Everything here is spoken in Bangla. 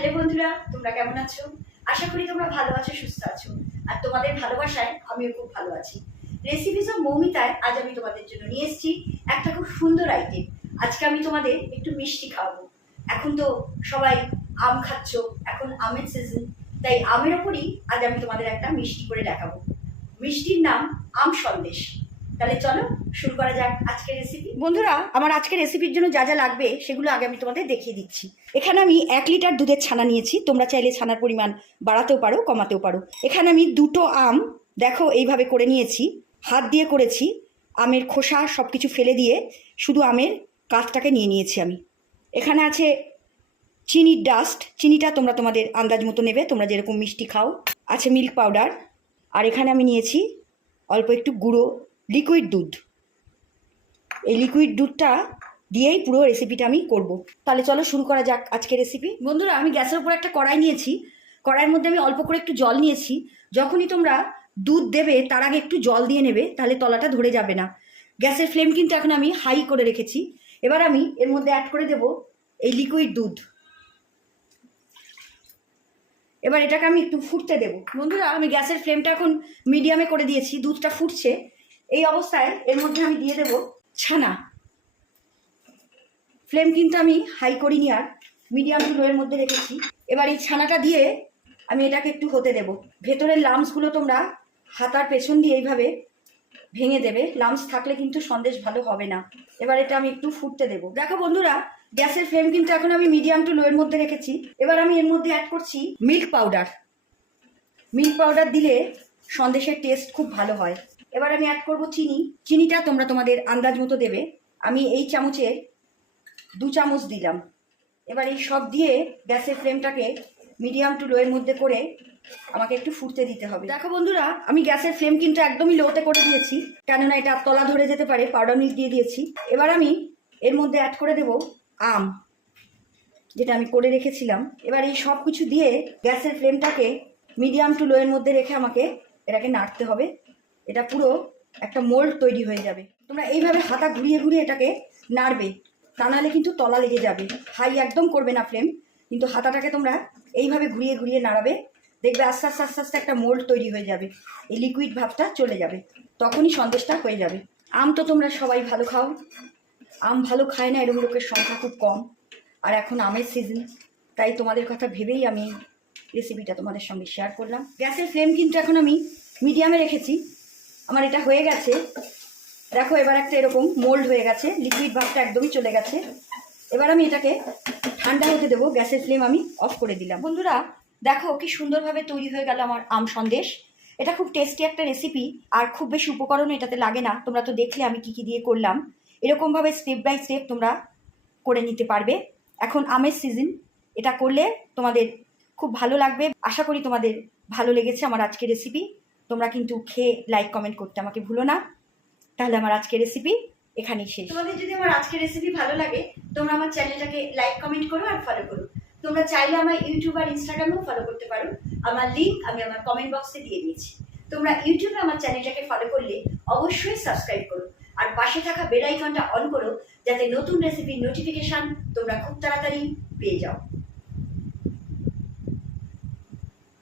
হ্যালো বন্ধুরা, তোমরা কেমন আছো? আশা করি তোমরা ভালো আছো, সুস্থ আছো। আর তোমাদের ভালোবাসায় আমিও খুব ভালো আছি। রেসিপিস অফ মৌমিতায় আজ আমি তোমাদের জন্য নিয়ে এসেছি একটা খুব সুন্দর আইটেম। আজকে আমি তোমাদের একটু মিষ্টি খাওয়াবো। এখন তো সবাই আম খাচ্ছ, এখন আমের সিজন, তাই আমের ওপরই আজ আমি তোমাদের একটা মিষ্টি করে দেখাবো। মিষ্টির নাম আম সন্দেশ। তাহলে চলো শুরু করা যাক আজকের রেসিপি। বন্ধুরা, আমার আজকের রেসিপির জন্য যা যা লাগবে সেগুলো আগে আমি তোমাদের দেখিয়ে দিচ্ছি। এখানে আমি 1 লিটার দুধের ছানা নিয়েছি। তোমরা চাইলে ছানার পরিমাণ বাড়াতেও পারো, কমাতেও পারো। এখানে আমি 2টো আম দেখো এইভাবে করে নিয়েছি, হাত দিয়ে করেছি। আমের খোসা সব কিছু ফেলে দিয়ে শুধু আমের কাঠটাকে নিয়ে নিয়েছি আমি। এখানে আছে চিনির ডাস্ট, চিনিটা তোমরা তোমাদের আন্দাজ মতো নেবে, তোমরা যেরকম মিষ্টি খাও। আছে মিল্ক পাউডার, আর এখানে আমি নিয়েছি অল্প একটু গুঁড়ো লিকুইড দুধ। এই লিকুইড দুধটা দিয়েই পুরো রেসিপিটা আমি করব। তাহলে চলো শুরু করা যাক আজকের রেসিপি। বন্ধুরা, আমি গ্যাসের উপর একটা কড়াই নিয়েছি। কড়াইয়ের মধ্যে আমি অল্প করে একটু জল নিয়েছি। যখনই তোমরা দুধ দেবে তার আগে একটু জল দিয়ে নেবে, তাহলে তলাটা ধরে যাবে না। গ্যাসের ফ্লেম কিন্তু এখন আমি হাই করে রেখেছি। এবার আমি এর মধ্যে অ্যাড করে দেব এই লিকুইড দুধ। এবার এটাকে আমি একটু ফুটতে দেব। বন্ধুরা, আমি গ্যাসের ফ্লেমটা এখন মিডিয়ামে করে দিয়েছি। দুধটা ফুটছে, এই অবস্থায় এর মধ্যে আমি দিয়ে দেব ছানা। ফ্লেম কিন্তু আমি হাই করিনি, আর মিডিয়াম টু লোয়ের মধ্যে রেখেছি। এবার এই ছানাটা দিয়ে আমি এটাকে একটু হতে দেব। ভেতরের লামসগুলো তোমরা হাতার পেছন দিয়ে এইভাবে ভেঙে দেবে। লামস থাকলে কিন্তু সন্দেশ ভালো হবে না। এবার এটা আমি একটু ফুটতে দেব। দেখো বন্ধুরা, গ্যাসের ফ্লেম কিন্তু এখন আমি মিডিয়াম টু লোয়ের মধ্যে রেখেছি। এবার আমি এর মধ্যে অ্যাড করছি মিল্ক পাউডার। মিল্ক পাউডার দিলে সন্দেশের টেস্ট খুব ভালো হয়। এবার আমি অ্যাড করব চিনি। চিনিটা তোমরা তোমাদের আন্দাজ মতো দেবে। আমি এই চামচের 2 চামচ দিলাম। এবার এই সব দিয়ে গ্যাসের ফ্লেমটাকে মিডিয়াম টু লোয়ের মধ্যে করে আমাকে একটু ফুটতে দিতে হবে। দেখো বন্ধুরা, আমি গ্যাসের ফ্লেম কিন্তু একদমই লোতে করে দিয়েছি, কেননা এটা তলা ধরে যেতে পারে। পাউডার মিল্ক দিয়ে দিয়েছি। এবার আমি এর মধ্যে অ্যাড করে দেব আম, যেটা আমি করে রেখেছিলাম। এবার এই সব কিছু দিয়ে গ্যাসের ফ্লেমটাকে মিডিয়াম টু লোয়ের মধ্যে রেখে আমাকে এটাকে নাড়তে হবে। এটা পুরো একটা মোল্ড তৈরি হয়ে যাবে। তোমরা এইভাবে হাতা ঘুরিয়ে ঘুরিয়ে এটাকে নাড়বে, তা নাহলে কিন্তু তলা লেগে যাবে। হাই একদম করবে না ফ্লেম, কিন্তু হাতাটাকে তোমরা এইভাবে ঘুরিয়ে ঘুরিয়ে নাড়াবে। দেখবে আস্তে আস্তে আস্তে আস্তে একটা মোল্ড তৈরি হয়ে যাবে, এই লিকুইড ভাবটা চলে যাবে, তখনই সন্দেশটা হয়ে যাবে। আম তো তোমরা সবাই ভালো খাও, আম ভালো খায় না এরকম লোকের সংখ্যা খুব কম। আর এখন আমের সিজন, তাই তোমাদের কথা ভেবেই আমি রেসিপিটা তোমাদের সঙ্গে শেয়ার করলাম। গ্যাসের ফ্লেম কিন্তু এখন আমি মিডিয়ামে রেখেছি। আমার এটা হয়ে গেছে, দেখো এবার একটা এরকম মোল্ড হয়ে গেছে, লিকুইড ভাবটা একদমই চলে গেছে। এবার আমি এটাকে ঠান্ডা হতে দেবো। গ্যাসের ফ্লেম আমি অফ করে দিলাম। বন্ধুরা দেখো কি সুন্দরভাবে তৈরি হয়ে গেল আমার আম সন্দেশ। এটা খুব টেস্টি একটা রেসিপি, আর খুব বেশি উপকরণও এটাতে লাগে না। তোমরা তো দেখলে আমি কি দিয়ে করলাম। এরকমভাবে স্টেপ বাই স্টেপ তোমরা করে নিতে পারবে। এখন আমের সিজন, এটা করলে তোমাদের খুব ভালো লাগবে। আশা করি তোমাদের ভালো লেগেছে আমার আজকের রেসিপি। তোমরা কিন্তু খেয়ে লাইক কমেন্ট করতে আমাকে ভুলো না। তাহলে আমার আজকের রেসিপি এখানেই শেষ। তোমাদের যদি আমার আজকের রেসিপি ভালো লাগে, তোমরা আমার চ্যানেলটাকে লাইক কমেন্ট করো আর ফলো করো। তোমরা চাইলে আমার ইউটিউব আর ইনস্টাগ্রামেও ফলো করতে পারো। আমার লিঙ্ক আমি আমার কমেন্ট বক্সে দিয়ে দিয়েছি। তোমরা ইউটিউবে আমার চ্যানেলটাকে ফলো করলে অবশ্যই সাবস্ক্রাইব করো, আর পাশে থাকা বেল আইকনটা অন করো, যাতে নতুন রেসিপির নোটিফিকেশন তোমরা খুব তাড়াতাড়ি পেয়ে যাও।